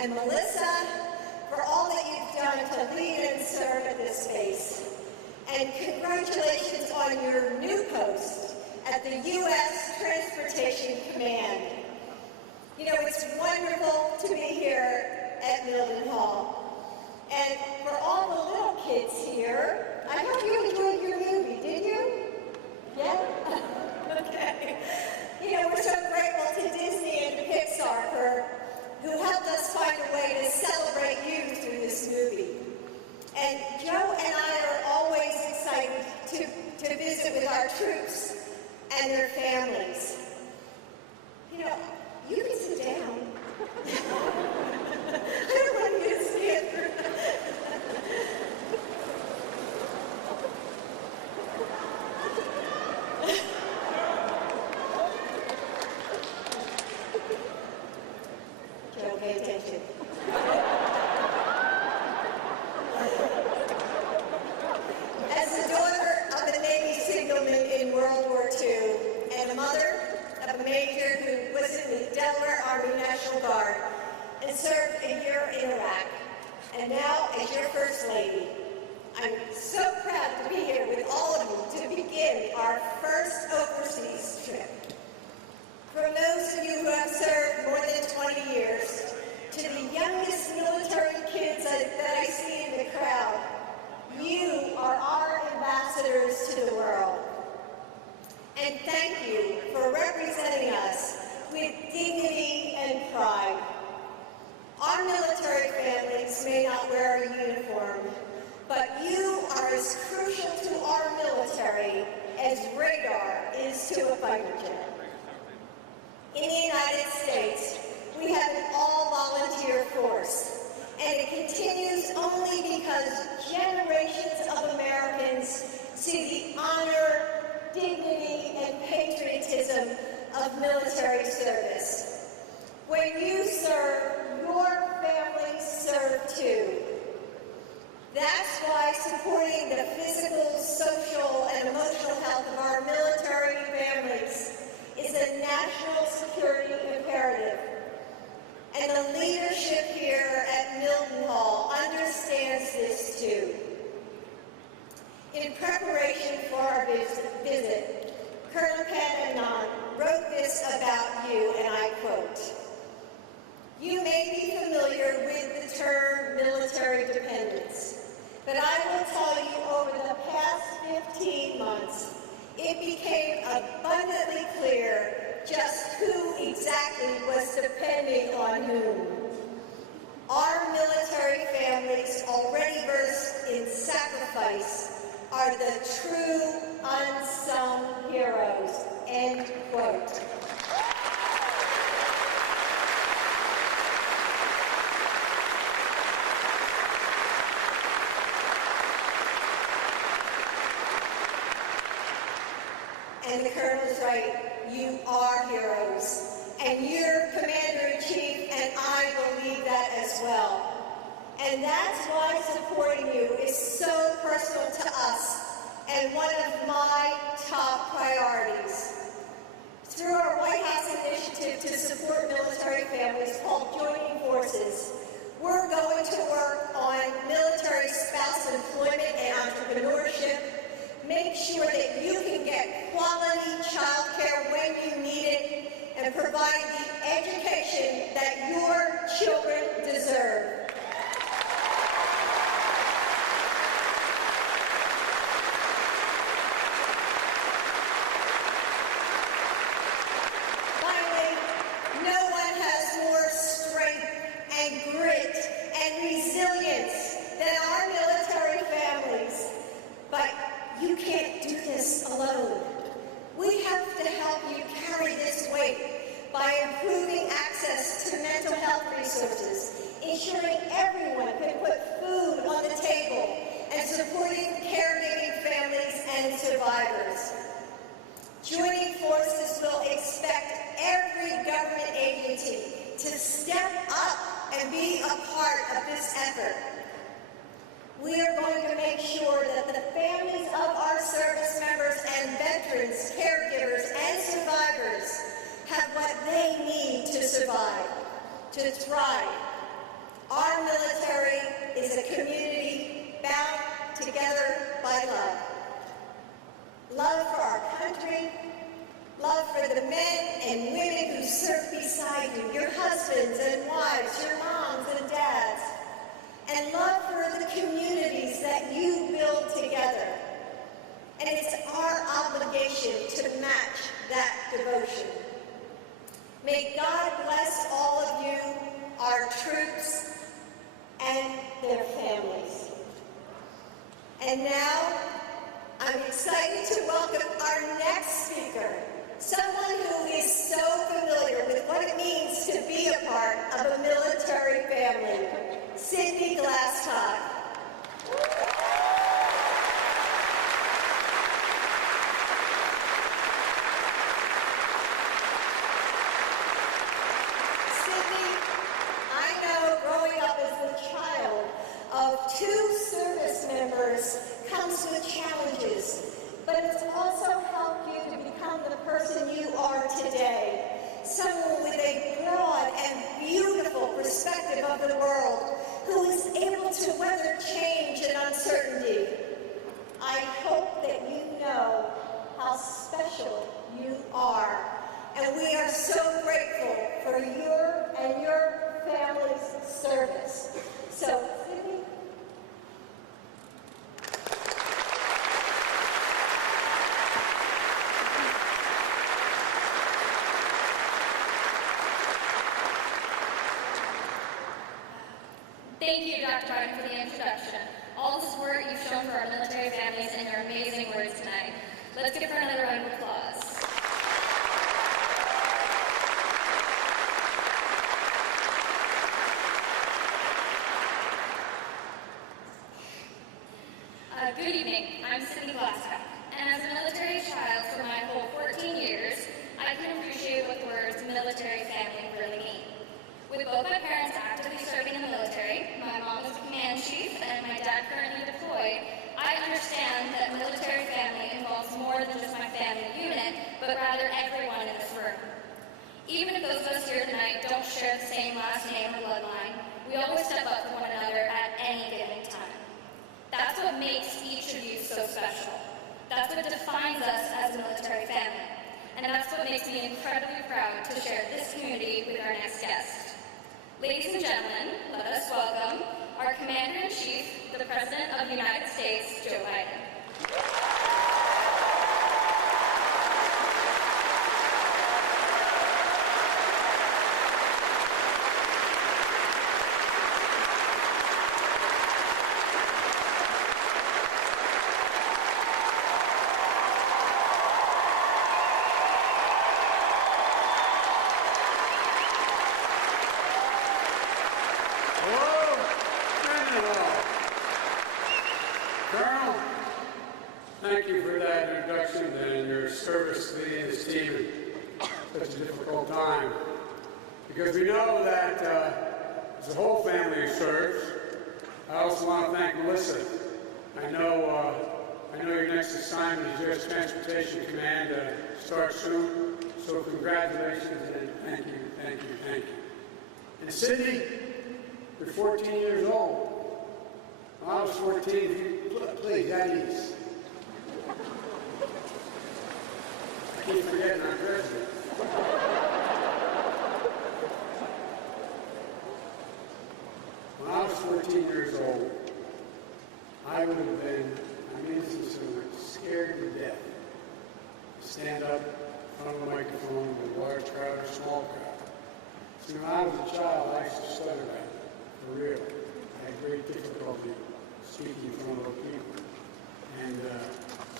and Melissa, for all that you've done to lead and serve at this space. And congratulations on your new post at the U.S. Transportation Command. You know, it's wonderful to be here at Milden Hall. And for all the little kids here, I hope you enjoyed your movie, did you? Yeah? Okay. You know, we're so grateful to Disney and to Pixar who helped us find a way to celebrate you through this movie. And Joe and I are always excited to visit with our troops and their families. You know, you can sit down. I don't want you to stand for Joe, pay attention. As the daughter of a Navy signalman in World War II and a mother of a major who was in the Delaware Army National Guard and served a year in Iraq, and now as your First Lady, I'm so proud to be here with all of you to begin our first overseas trip. From those of you who have served more than 20 years, to the youngest military kids that I see in the crowd, you are our ambassadors to the world. And thank you for representing us with dignity and pride. Our military families may not wear a uniform, but you are as crucial to our military as radar is to a fighter jet. In the United States, we have an all-volunteer force, and it continues only because generations of Americans see the honor, dignity, and patriotism of military service. When you serve, your families serve too. That's why supporting the physical, social, and emotional health of our military families is a national security imperative. And the leadership here at Milden Hall understands this too. In preparation for our visit, Colonel Cananan wrote this about you, and I quote, "You may be familiar with the term military dependence, but I will tell you over the past 15 months, it became abundantly clear just who exactly was depending on whom. Our military families, already versed in sacrifice, are the true unsung heroes." End quote. And the Colonel is right, you are heroes. And you're Commander-in-Chief, and I believe that as well. And that's why supporting you is so personal to us and one of my top priorities. Through our White House initiative to support military families called Joining Forces, we're going to work on military spouse employment and entrepreneurship, make sure that you can get quality child care when you need it, and provide the education that your children deserve. Finally, no one has more strength and grit and resilience than our military families. But you can't do this alone. We have to help you carry this weight by improving access to mental health resources, ensuring everyone can put food on the table, and supporting caregiving families and survivors. Joining Forces will expect every government agency to step up and be a part of this effort. We are going to make sure that the families of our service members and veterans, caregivers, and survivors have what they need to survive, to thrive, Our military is a community bound together by love. Love for our country, love for the men and women who serve beside you, your husbands and wives, your moms and dads, and love for the communities that you build together. And it's our obligation to match that devotion. May God bless all of you, our troops, and their families. And now, I'm excited to welcome our next speaker, someone who is so familiar with what it means to be a part of a military family, Cindy Glasscock. Cindy, I know growing up as the child of two service members comes with challenges, but it's also helped you to become the person you are today. Someone with a broad and beautiful perspective of the world who is able to weather change and uncertainty. I hope that you know how special you are, and we are so grateful for your and your family's service. So, Cindy. Thank you, Dr. Martin, for the introduction. All the support you've shown for our military families and your amazing words tonight. Let's give her another round of applause. Good evening. I'm Cindy Glasscock, and as a military child for my whole 14 years, I can appreciate what the words military family really mean. With both my parents actively serving in the military, my mom is a command chief, and my dad currently deployed, I understand that military family involves more than just my family unit, but rather everyone in this room. Even if those of us here tonight don't share the same last name or bloodline, we always step up for one another at any given time. That's what makes each of you so special. That's what defines us as a military family. And that's what makes me incredibly proud to share this community with our next guest. Ladies and gentlemen, let us welcome our Commander-in-Chief, the President of the United States, Joe Biden. Thank you for that introduction and your service leading this team in such a difficult time. Because we know that as a whole family who serves, I also want to thank Melissa. I know your next assignment is U.S. Transportation Command starts soon. So congratulations and thank you, thank you, thank you. And Cindy, you're 14 years old. When I was 14, please, at ease. I keep forgetting I'm president. When I was 14 years old, I would have been, scared to death to stand up in front of a microphone with a large crowd or a small crowd. See, when I was a child, I used to stutter at it, for real. I had great difficulty speaking in front of other people. And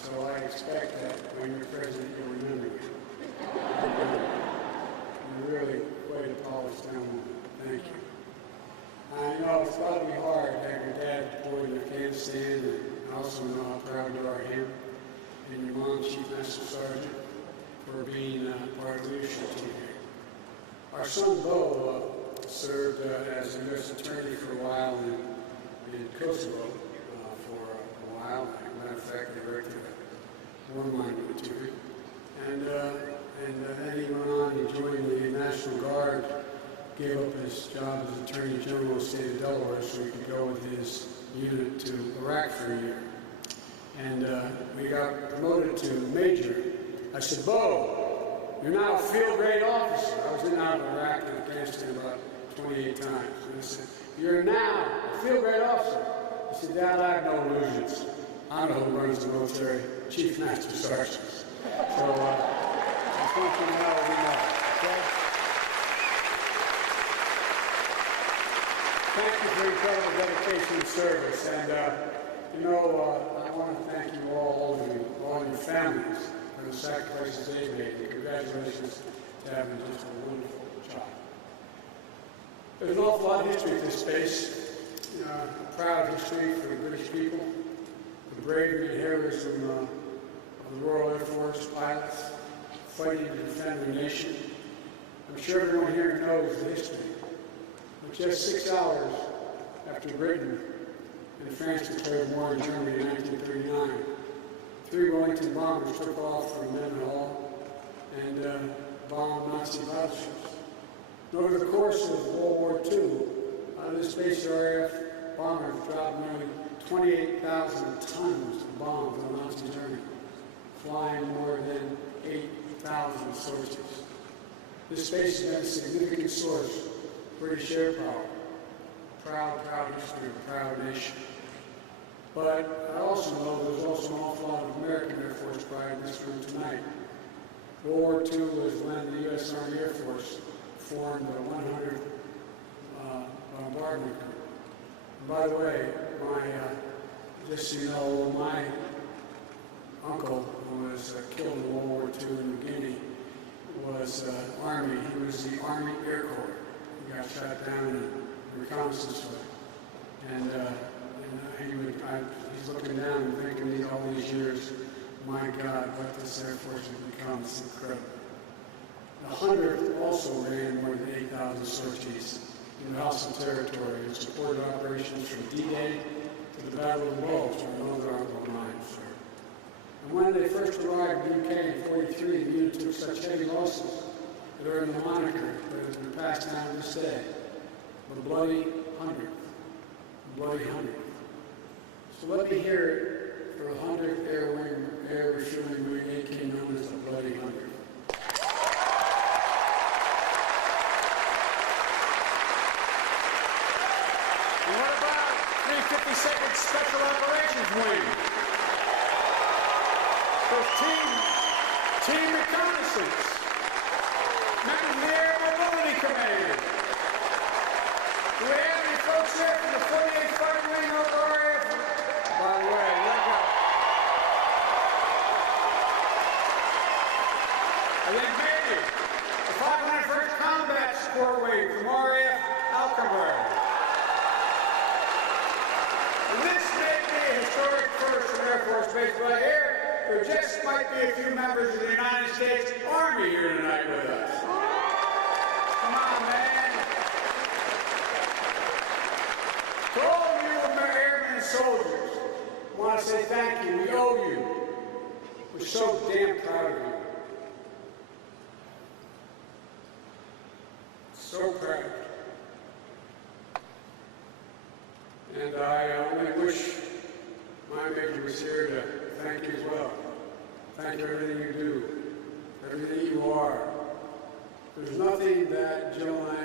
so I expect that when you're president, you'll remember me. You're really quite a polished gentleman. Thank you. I know it's got to be hard to have your dad deployed in Afghanistan, and I also know how proud you are of him and your mom, Chief Master Sergeant, for being part of the leadership team here. Our son, Bo, served as a U.S. attorney for a while in Kosovo for a while. As a matter of fact, they erected a war monument to him. And then he went on, he joined the National Guard, gave up his job as Attorney General of the state of Delaware so he could go with his unit to Iraq for a year. And we got promoted to major. I said, Bo, you're now a field grade officer. I was in and out of Iraq and Afghanistan about 28 times. And I said, you're now a field grade officer. He said, Dad, I have no illusions. I know who runs the military, Chief Master Sergeants. So I just want you to know we know. Okay? Thank you for your incredible dedication and service. And, I want to thank you all your families, for the sacrifices they've made. And congratulations to having just a wonderful child. There's an awful lot of history to this space. A proud history for the British people, the bravery and heroism of the Royal Air Force pilots fighting to defend their nation. I'm sure everyone here knows the history. But just 6 hours after Britain and France declared war in Germany in 1939, 3 Wellington bombers took off from Mendenhall and bombed Nazi battleships. And over the course of World War II, out of this base RAF bombers dropped nearly 28,000 tons of bombs on Nazi Germany, flying more than 8,000 sorties. This base has been a significant source of British air power. Proud history of a proud nation. But I also know there's also an awful lot of American Air Force pride in this room tonight. World War II was when the U.S. Army Air Force formed the 100th bombardment group. And by the way, just so you know, my uncle, who was killed in World War II in New Guinea, was Army. He was the Army Air Corps. He got shot down in a reconnaissance flight. And he's looking down and thinking all these years, my God, what this Air Force has become. It's incredible. The 100th also ran more than 8,000 sorties in the Hostile territory and supported operations from D-Day to the Battle of the Bulge, where another armed line served. And when they first arrived in the UK in 1943, the unit took such heavy losses that earned the moniker that has been passed down to this day, the Bloody 100th. The Bloody 100th. So let me hear it for 100th Air Refueling Brigade, came known as the Bloody 100th. And what about 352nd Special Operations Wing? There's Team Reconnaissance, members of the Air Mobility Command. Do we have any folks here from the 48th Fighter Wing over RAF? By the way, look up. I think maybe the 501st Combat Support Wing from RAF Alcambray. And this may be a historic first in Air Force Base right here. There just might be a few members of the United States Army here tonight with us. Come on, man. To all of you airmen and soldiers, I want to say thank you. We owe you. We're so damn proud of you. So proud. And I only wish my major was here to thank you as well. Thank you for everything you do, everything you are. There's nothing that Jill and I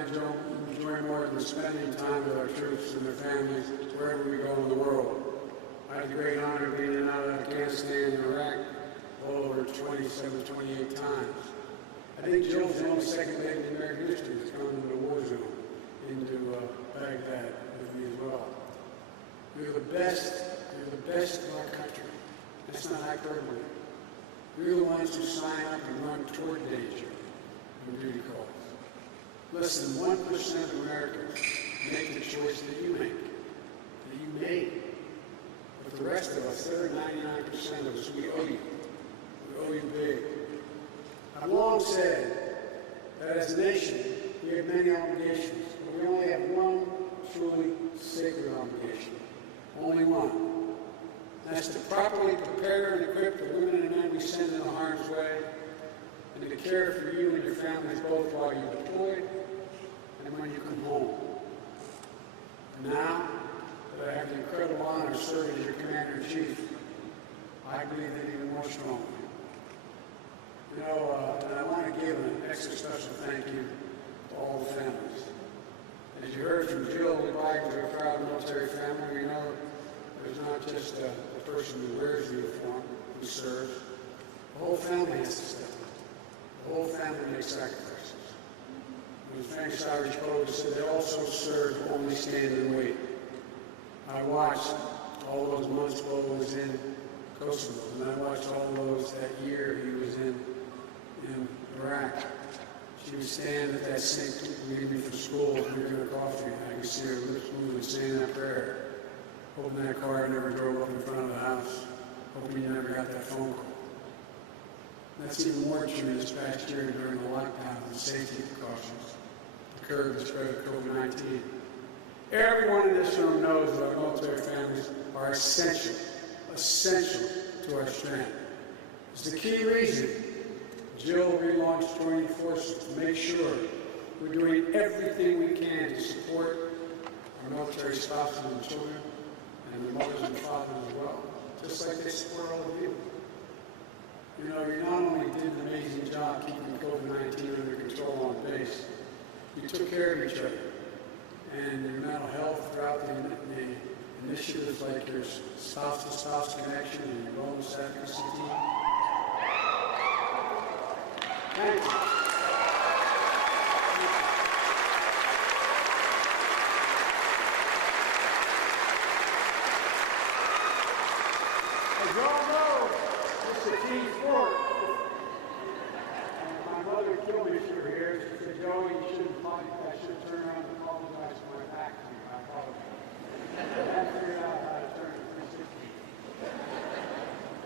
enjoy more than spending time with our troops and their families wherever we go in the world. I had the great honor of being in and out of Afghanistan and Iraq well over 27, 28 times. I think Jill's the only second lady in American history that's gone into the war zone, into Baghdad with me as well. You're the best of our country. That's not hyperbole. You're the ones who sign up and run toward danger when duty calls. Less than 1% of Americans make the choice that you make, that you made. But the rest of us, the other 99% of us, we owe you. We owe you big. I've long said that as a nation, we have many obligations, but we only have one truly sacred obligation. Only one. That's to properly prepare and equip the women and men we send into harm's way, and to care for you and your families both while you're deployed and when you come home. And now that I have the incredible honor of serving as your Commander-in-Chief, I believe that even more strongly. You know, and I want to give an extra special thank you to all the families. As you heard from Jill, we belong to a proud military family. We know there's not just the person who wears the uniform, who serves. The whole family has to step up. The whole family makes sacrifices. When famous Irish poet said, they also serve, only stand and wait. I watched all those months Bo was in Kosovo, and I watched all those that year he was in Iraq. She would stand at that sink leaving me from school, drinking her coffee, and I could see her lips moving, saying that prayer, hoping that car never drove up in front of the house, hoping you never got that phone call. That's even more true this past year during the lockdown and safety precautions to curb the spread of COVID-19. Everyone in this room knows that our military families are essential to our strength. It's the key reason Jill relaunched Joining Forces, to make sure we're doing everything we can to support our military spouses and children, and the mothers and fathers as well, just like they support all of you. You know, you not only did an amazing job keeping COVID-19 under control on base, you took care of each other. And your mental health throughout the initiatives like your spouse-to-spouse connection and your wellness advocacy team. Thank you. As you all know, it's a team sport. And my mother killed me if you were here. She said, Joey, you shouldn't fight. I should turn around and apologize for my back to you. I apologize. I figured out how to turn it 360.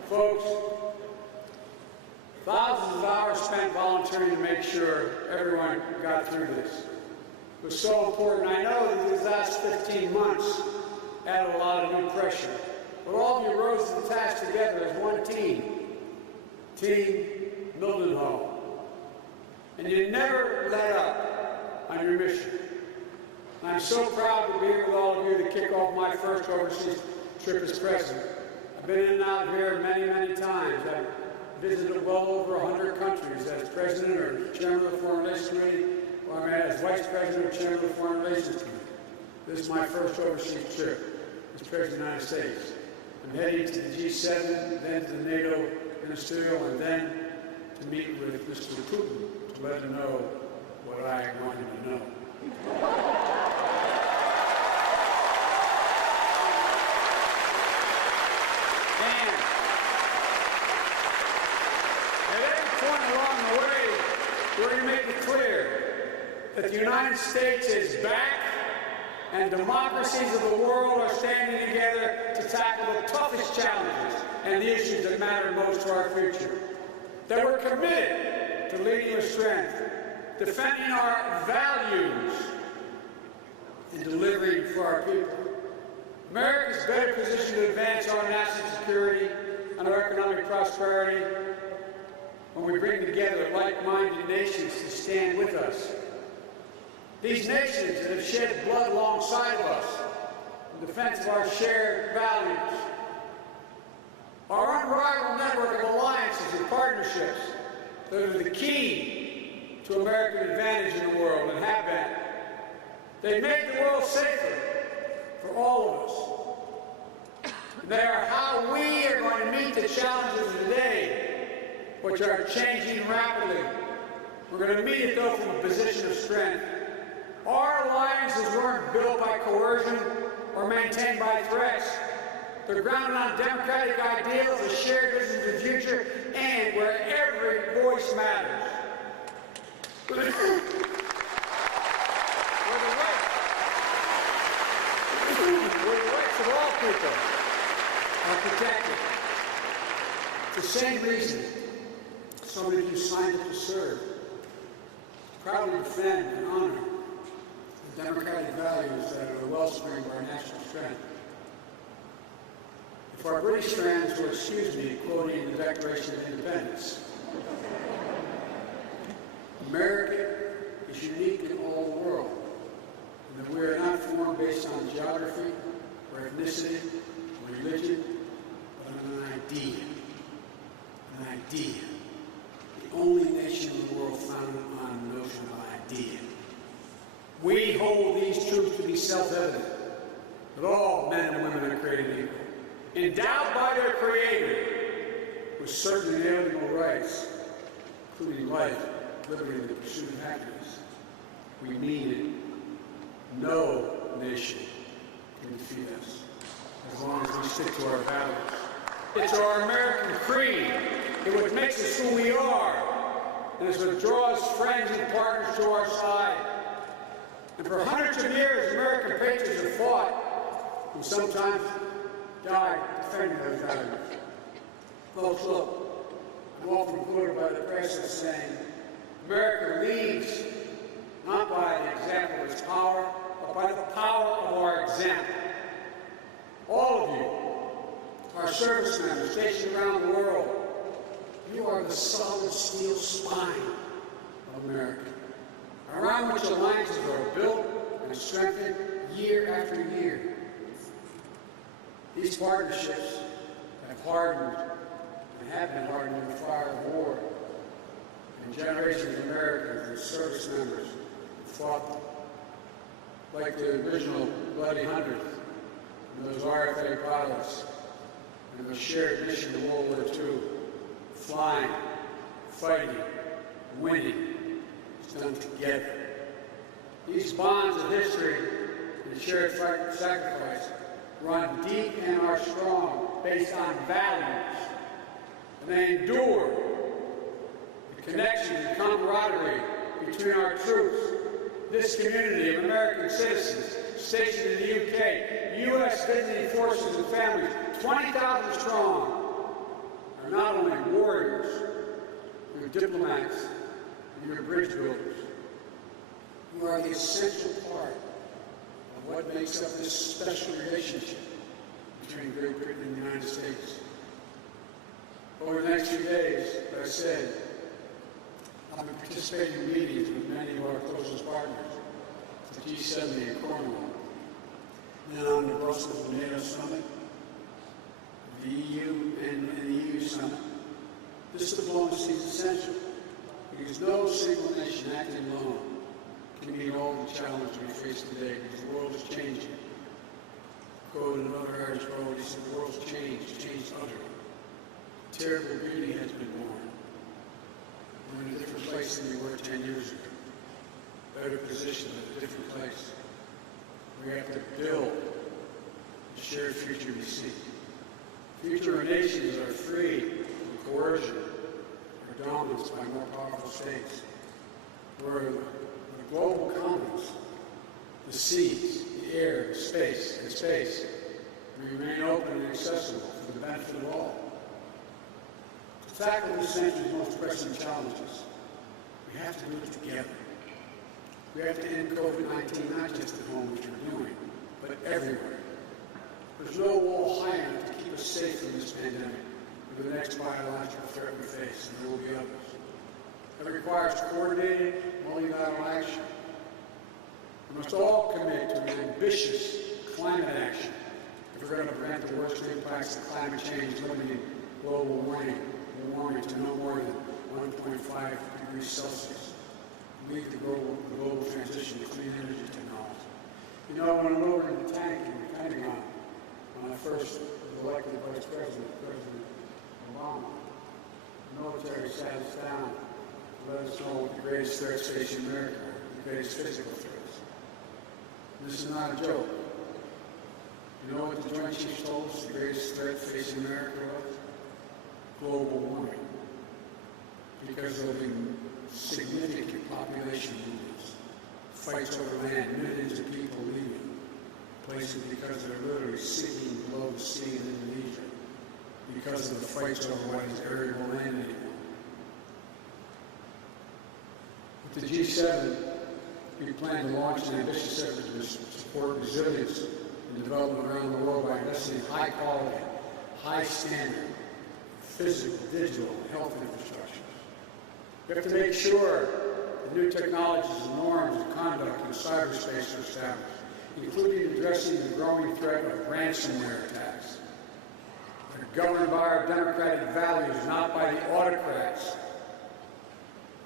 Folks, thousands of hours spent volunteering to make sure everyone got through this. It was so important. I know that these last 15 months added a lot of new pressure. But all of you rose to the task together as one team. Team Mildenhall. And you never let up on your mission. And I'm so proud to be here with all of you to kick off my first overseas trip as president. I've been in and out of here many, many times. I've visited well over 100 countries as president or chairman of the Foreign Relations Committee, or as vice president or chairman of the Foreign Relations Committee. This is my first overseas trip as president of the United States. I'm heading to the G7, then to the NATO Ministerial, and then to meet with Mr. Putin to let him know what I want him to know. And at every point along the way, we're going to make it clear that the United States is back and democracies of the world are standing together to tackle the toughest challenges and the issues that matter most to our future. That we're committed to leading with strength, defending our values, and delivering for our people. America is better positioned to advance our national security and our economic prosperity when we bring together like-minded nations to stand with us. These nations that have shed blood alongside of us in defense of our shared values. Our unrivaled network of alliances and partnerships that are the key to American advantage in the world and have been. They make the world safer for all of us. And they are how we are going to meet the challenges of today, which are changing rapidly. We're going to meet it, though, from a position of strength. Our alliances weren't built by coercion or maintained by threats. They're grounded on democratic ideals, a shared vision of the future, and where every voice matters. Where the rights of all people are protected. For the same reason, so many of you signed up to serve, proudly defend and honor the democratic values that are the wellspring of our national strength. If our British friends will excuse me quoting the Declaration of Independence, America is unique in all the world. and that we are not formed based on geography or ethnicity or religion, but on an idea. An idea. The only nation in the world founded on the notion of idea. We hold these truths to be self-evident, that all men and women are created equal, endowed by their Creator with certain inalienable rights, including life, liberty, and the pursuit of happiness. We mean it. No nation can defeat us, as long as we stick to our values. It's our American creed. It's what makes us who we are, and it's what draws friends and partners to our side. And for hundreds of years, American patriots have fought and sometimes died defending those values. Folks, look, I'm often quoted by the press as saying, America leads not by the example of its power, but by the power of our example. All of you, our service members stationed around the world, you are the solid steel spine of America, around which alliances are built and strengthened year after year. These partnerships have hardened and have been hardened in the fire of war, and generations of Americans and service members fought like the original Bloody Hundred, and those RFA pilots, and the shared mission of World War II, flying, fighting, winning. It's done together. These bonds of history and shared sacrifice run deep and are strong, based on values, and they endure. The connection and camaraderie between our troops, this community of American citizens stationed in the UK, U.S. visiting forces and families, 20,000 strong, are not only warriors, you're diplomats, and you're bridge builders. You are the essential part of what makes up this special relationship between Great Britain and the United States. Over the next few days, as I said, I'll be participating in meetings with many of our closest partners, the G70 in Cornwall, then on the Brussels NATO Summit, the EU and the EU Summit. This diplomacy is essential because no single nation acting alone can meet all the challenges we face today because the world is changing. Quote another Irish poet, he said, the world's changed utterly. Terrible beauty has been born. We're in a different place than we were 10 years ago. Better positioned at a different place. We have to build the shared future we seek. Future nations are free from coercion or dominance by more powerful states. We're the global commons, the seas, the air, the space, we remain open and accessible for the benefit of all. To tackle this century's most pressing challenges, we have to do it together. We have to end COVID-19 not just at home, which we're doing, but everywhere. There's no wall high enough to keep us safe from this pandemic or the next biological threat we face, and there will be others. That requires coordinated, multilateral action. We must all commit to an ambitious climate action if we're going to prevent the worst impacts of climate change, limiting global warming to no more than 1.5 degrees Celsius, and lead the global transition to clean energy technology. You know, when I went over in the tank in the Pentagon, when I first was elected Vice President, President Obama, the military sat us down to let us know what the greatest threats facing America are, the greatest physical threats. And this is not a joke. You know what the Joint Chiefs told us the greatest threat facing America was? Global warming. Because of the significant population movements, fights over land, millions of people leaving places because they're literally sinking below the sea in Indonesia, because of the fights over what is arable land anymore. With the G7, we plan to launch an ambitious effort to support resilience and development around the world by investing in high quality, high standard, physical, digital, and health infrastructure. We have to make sure that new technologies and norms of conduct in cyberspace are established, including addressing the growing threat of ransomware attacks. They're governed by our democratic values, not by the autocrats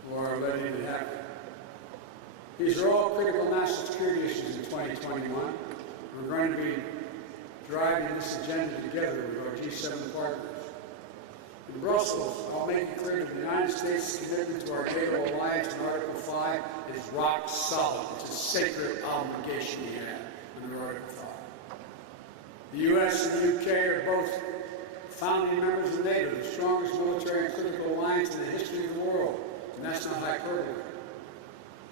who are letting it happen. These are all critical national security issues in 2021. We're going to be driving this agenda together with our G7 partners. In Brussels, I'll make it clear that the United States' commitment to our NATO alliance in Article 5 is rock solid. It's a sacred obligation we have under Article 5. The U.S. and the U.K. are both founding members of NATO, the strongest military and political alliance in the history of the world, and that's not hyperbole.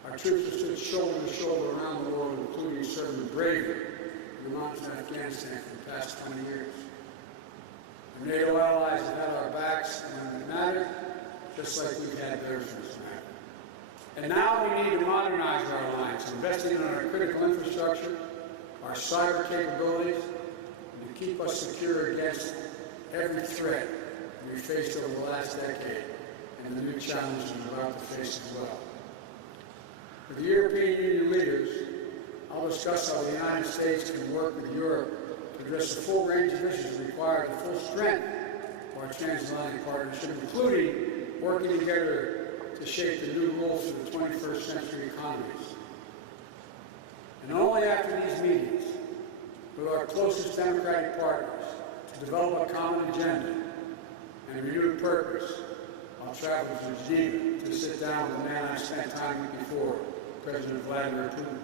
Our troops have stood shoulder to shoulder around the world, including serving bravely in the mountains of Afghanistan for the past 20 years. Our NATO allies have had our backs when it mattered, just like we've had theirs when it's mattered. And now we need to modernize our alliance, investing in our critical infrastructure, our cyber capabilities, and to keep us secure against every threat we faced over the last decade and the new challenges we're about to face as well. For the European Union leaders, I'll discuss how the United States can work with Europe to address the full range of issues that require the full strength of our transatlantic partnership, including working together to shape the new rules for the 21st century economies. And only after these meetings with our closest democratic partners to develop a common agenda and a renewed purpose, I'll travel to Geneva to sit down with the man I spent time with before, President Vladimir Putin.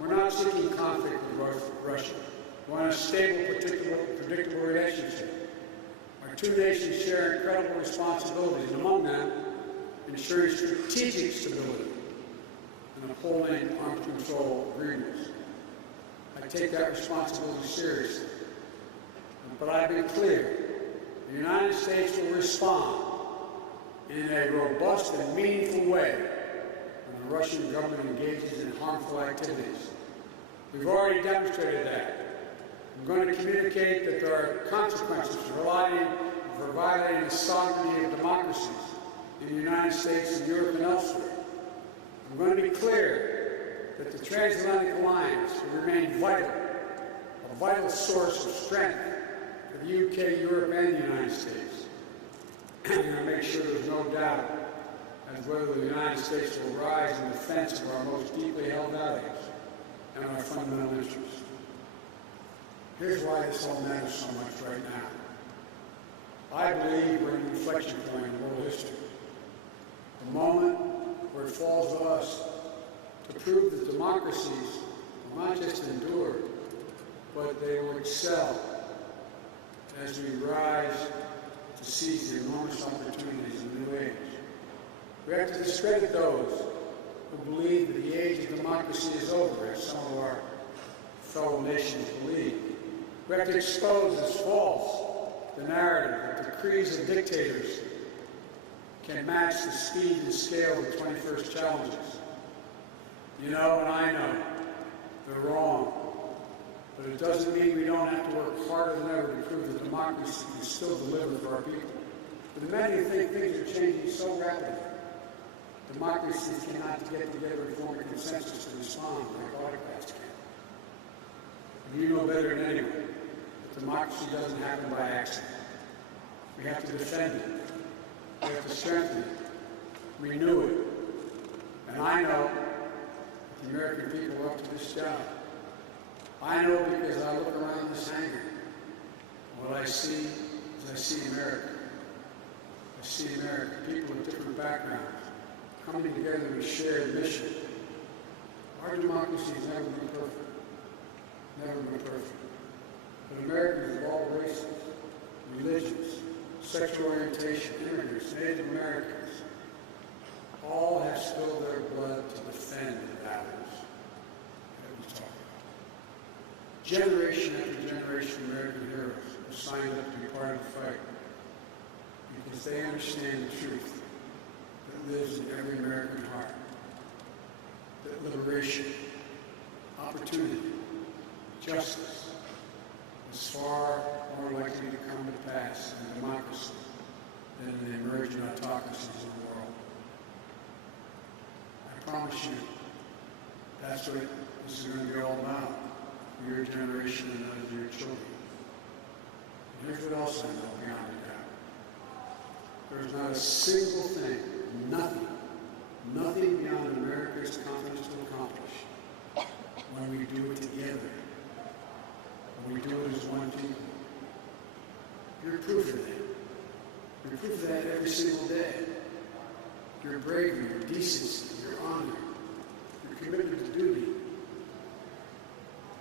We're not seeking conflict with Russia. We want a stable, predictable relationship. Our two nations share incredible responsibilities, and among them, ensuring strategic stability and upholding arms control agreements. I take that responsibility seriously. But I've been clear, the United States will respond in a robust and meaningful way when the Russian government engages in harmful activities. We've already demonstrated that. I'm going to communicate that there are consequences for violating the sovereignty of democracies in the United States and Europe and elsewhere. I'm going to be clear that the transatlantic alliance will remain vital, a vital source of strength for the UK, Europe, and the United States. I'm going to make sure there's no doubt as whether the United States will rise in defense of our most deeply held values and our fundamental interests. Here's why this all matters so much right now. I believe we're in an inflection point in world history. The moment where it falls to us to prove that democracies will not just endure, but they will excel as we rise to seize the enormous opportunities of the new age. We have to discredit those who believe that the age of democracy is over, as some of our fellow nations believe. We have to expose as false the narrative that the decrees of dictators can match the speed and scale of the 21st challenges. You know, and I know, they're wrong. But it doesn't mean we don't have to work harder than ever to prove that democracy can still deliver for our people. But many think things are changing so rapidly. Democracies cannot get together and form a consensus to respond like autocrats can. And you know better than anyone that democracy doesn't happen by accident. We have to defend it. We have to strengthen it, renew it. And I know that the American people are up to this job. I know because I look around this hangar. What I see is I see America. I see America, people with different backgrounds, coming together in a shared mission. Our democracy has never been perfect. Never been perfect. But Americans of all races, religions, sexual orientation, immigrants, Native Americans, all have spilled their blood to defend the values that we talk about. Generation after generation of American heroes have signed up to be part of the fight because they understand the truth that lives in every American heart. That liberation, opportunity, justice is far more likely to come to pass in democracy than in the emerging autocracies of the world. promise you, that's what this is going to be all about for your generation and those of your children. And here's what else I know beyond a doubt. There's not a single thing, nothing beyond America's confidence to accomplish when we do it together, when we do it as one team. You're proof of that. You're proof of that every single day. Your bravery, your decency, your honor, your commitment to duty.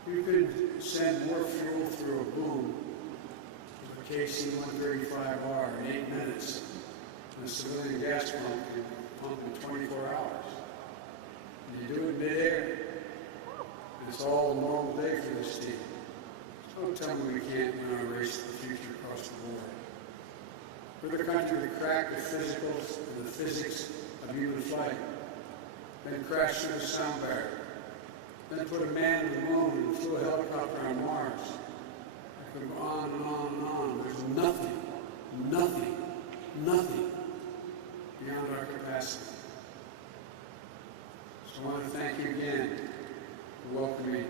You could send more fuel through a boom with a KC-135R in 8 minutes than a civilian gas pump can pump in 24 hours. And you do it midair. And it's all a normal day for this team. So don't tell me we can't win our race to the future across the board. We're the country that cracked the physicals and the physics of human flight, then crashed through the sound barrier, then put a man in the moon and flew a helicopter on Mars. I could go on and on and on. There's nothing beyond our capacity. So I want to thank you again for welcoming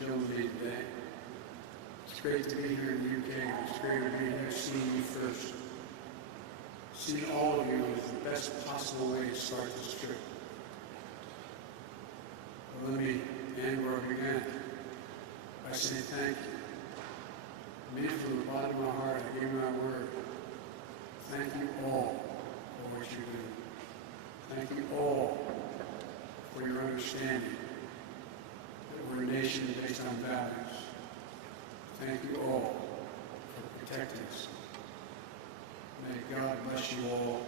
Jill and me today. It's great to be here in the UK. It's great to be here seeing you first. Seeing all of you is the best possible way to start this trip. But let me end where I began by saying thank you. Me, from the bottom of my heart, I give you my word. Thank you all for what you do. Thank you all for your understanding that we're a nation based on values. Thank you all for protecting us. May God bless you all.